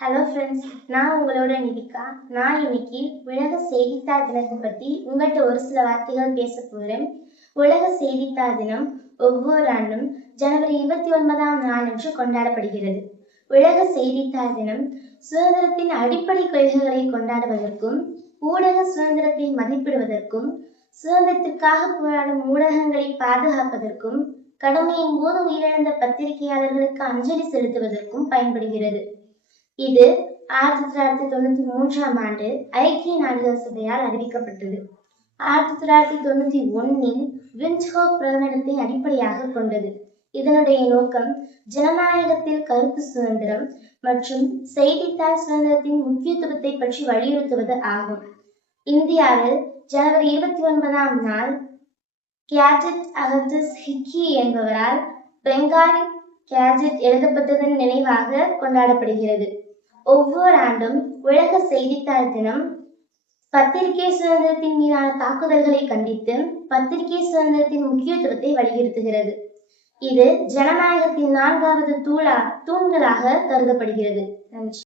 Hello friends, நான் உங்களோட நிதிகா. நான் இன்னைக்கு உலக செய்தித்தாள் தினத்தை பற்றி உங்கள்கிட்ட ஒரு சில வார்த்தைகள் பேச போகிறேன். உலக செய்தித்தாள் தினம் ஒவ்வொரு ஆண்டும் ஜனவரி 29ஆம் நாளன்று கொண்டாடப்படுகிறது. உலக செய்தித்தாள் தினம் சுதந்திரத்தின் அடிப்படை கொள்கைகளை கொண்டாடுவதற்கும், ஊடக சுதந்திரத்தை மதிப்பிடுவதற்கும், சுதந்திரத்திற்காக போராடும் ஊடகங்களை பாதுகாப்பதற்கும், கடமையின் போது உயிரிழந்த பத்திரிகையாளர்களுக்கு அஞ்சலி செலுத்துவதற்கும் பயன்படுகிறது. இது 1993ஆம் ஆண்டு ஐக்கிய நாடுகள் சபையால் அறிவிக்கப்பட்டது. 1991இல் விண்ட்ஹோக் பிரகடனத்தை அடிப்படையாக கொண்டது. இதனுடைய நோக்கம் ஜனநாயகத்தில் கருத்து சுதந்திரம் மற்றும் செய்தித்தாள் சுதந்திரத்தின் முக்கியத்துவத்தை பற்றி வலியுறுத்துவது ஆகும். இந்தியாவில் ஜனவரி 29ஆம் நாள் கேஜெட் அகமது ஹிக்கி என்பவரால் பெங்காலி கேஜெட் எழுதப்பட்டதன் நினைவாக கொண்டாடப்படுகிறது. ஒவ்வொரு ஆண்டும் உலக செய்தித்தாள் தினம் பத்திரிகை சுதந்திரத்தின் மீதான தாக்குதல்களை கண்டித்து பத்திரிகை சுதந்திரத்தின் முக்கியத்துவத்தை வலியுறுத்துகிறது. இது ஜனநாயகத்தின் 4வது தூண்களாக கருதப்படுகிறது. நன்றி.